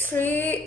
3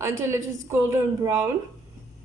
until it is golden brown.